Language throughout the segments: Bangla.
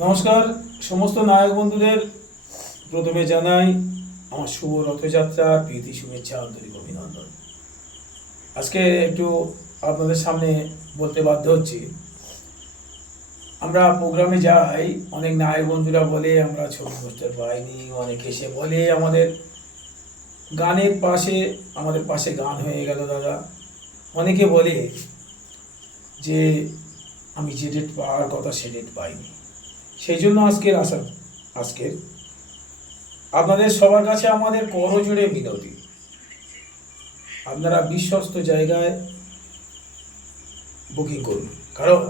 নমস্কার, সমস্ত নায়ক বন্ধুদের প্রথমে জানাই আমার শুভ রথযাত্রা, প্রীতি, শুভেচ্ছা, আন্তরিক অভিনন্দন। আজকে একটু আপনাদের সামনে বলতে বাধ্য হচ্ছি। আমরা প্রোগ্রামে যাই, অনেক নায়ক বন্ধুরা বলে, আমরা ছবি পোস্টার পাইনি অনেক এসে বলে, আমাদের গানের পাশে, আমাদের পাশে গান হয়ে গেল দাদা। অনেকে বলে যে, আমি যে ডেট পাওয়ার কথা সে ডেট পাইনি। সেই জন্য আজকের আসা আজকের আপনাদের সবার কাছে আমাদের করজোড়ে বিনতি। আপনারা বিশ্বস্ত জায়গায় বুকিং করুন। কারণ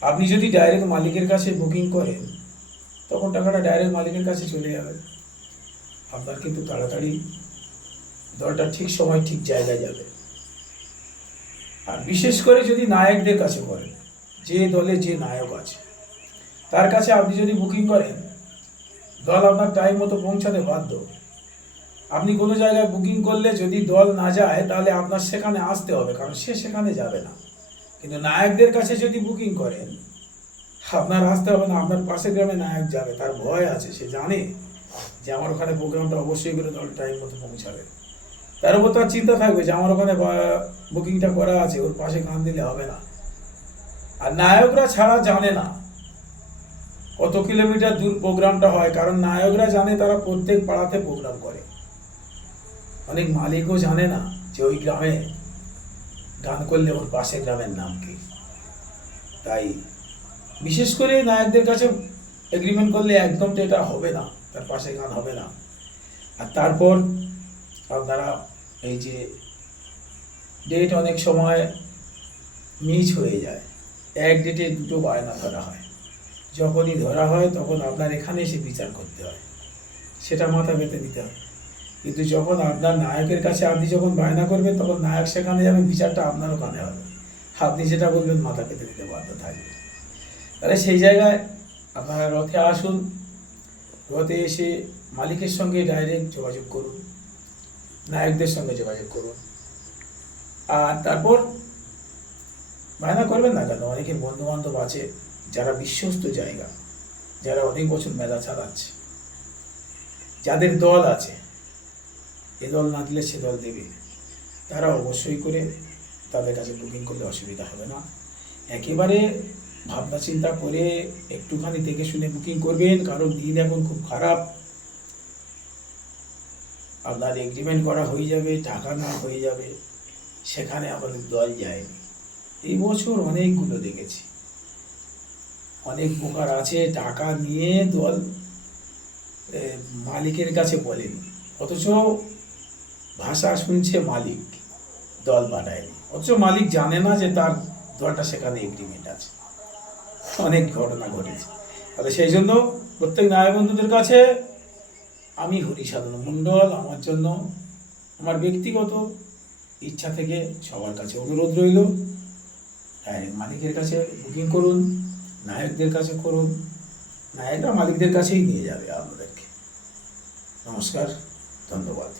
আপনি যদি ডাইরেক্ট মালিকের কাছে বুকিং করেন, তখন টাকাটা ডাইরেক্ট মালিকের কাছে চলে যাবে। আপনার কিন্তু তাড়াতাড়ি দলটা ঠিক সময়, ঠিক জায়গায় যাবে। আর বিশেষ করে যদি নায়কদের কাছে করেন, যে দলে যে নায়ক আছে তার কাছে আপনি যদি বুকিং করেন, দল আপনার টাইম মতো পৌঁছাতে বাধ্য। আপনি কোনো জায়গায় বুকিং করলে যদি দল না যায়, তাহলে আপনার সেখানে আসতে হবে, কারণ সে সেখানে যাবে না। কিন্তু নায়কদের কাছে যদি বুকিং করেন, আপনার আসতে হবে না, আপনার পাশের গ্রামে নায়ক যাবে, তার ভয় আছে, সে জানে যে আমার ওখানে প্রোগ্রামটা অবশ্যই করে দল টাইম মতো পৌঁছাবে। তার উপর তার চিন্তা থাকবে যে আমার ওখানে বুকিংটা করা আছে, ওর পাশে কান দিলে হবে না। আর নায়করা ছাড়া জানে না কত কিলোমিটার দূর প্রোগ্রামটা হয়? কারণ নায়করা জানে তারা প্রত্যেক পাড়াতে প্রোগ্রাম করে। অনেক মালিকও জানে না যে ওই গ্রামে গান করলে ওর পাশে গ্রামের নাম কি। তাই বিশেষ করে নায়কদের কাছে এগ্রিমেন্ট করলে একদম তো এটা হবে না, তার পাশে গান হবে না। আর তারপর আপনারা এই যে ডেট অনেক সময় মিস হয়ে যায়। এক ডেটে দুটো বায়না ধরা হয়। যখনই ধরা হয়, তখন আপনার এখানে এসে বিচার করতে হয়। সেটা মাথা পেতে দিতে হয় কিন্তু যখন আপনার নায়কের কাছে আপনি যখন বায়না করবেন, তখন নায়ক সেখানে যাবে, বিচারটা আপনার ওখানে হবে। আপনি যেটা বলবেন, মাথা পেতে দিতে বাধ্য থাকবে। তাহলে সেই জায়গায় আপনারা রথে আসুন, রথে এসে মালিকের সঙ্গে ডাইরেক্ট যোগাযোগ করুন, নায়কদের সঙ্গে যোগাযোগ করুন। আর তারপর বায়না করবেন না কেন? অনেকে বন্ধু বান্ধব আছে। যারা বিশ্বস্ত জায়গা, যারা অনেক বছর মেলা চালাচ্ছে, যাদের দল আছে, এ দল না দিলে সে দল দেবে তারা অবশ্যই করে তাদের কাছে বুকিং করলে অসুবিধা হবে না। একেবারে ভাবনা চিন্তা করে একটুখানি দেখে শুনে বুকিং করবেন, কারণ দিন এখন খুব খারাপ। আপনার এগ্রিমেন্ট করা হয়ে যাবে, টাকা না হয়ে যাবে, সেখানে আমাদের দল যায়নি। এই বছর অনেকগুলো দেখেছি। অনেক প্রকার আছে, টাকা নিয়ে দল মালিকের কাছে বলেনি। অথচ ভাষা শুনছে মালিক, দল পাঠায়নি অথচ মালিক জানে না যে তার দলটা সেখানে এগ্রিমেন্ট আছে। অনেক ঘটনা ঘটেছে। তাহলে সেই জন্য প্রত্যেক নায়ক বন্ধুদের কাছে আমি হরি হরিসাধন মণ্ডল, আমার জন্য আমার ব্যক্তিগত ইচ্ছা থেকে সবার কাছে অনুরোধ রইল। ডাইরেক্ট মালিকের কাছে বুকিং করুন। নায়কদের কাছে করুন নায়করা মালিকদের কাছেই নিয়ে যাবে আপনাদেরকে নমস্কার ধন্যবাদ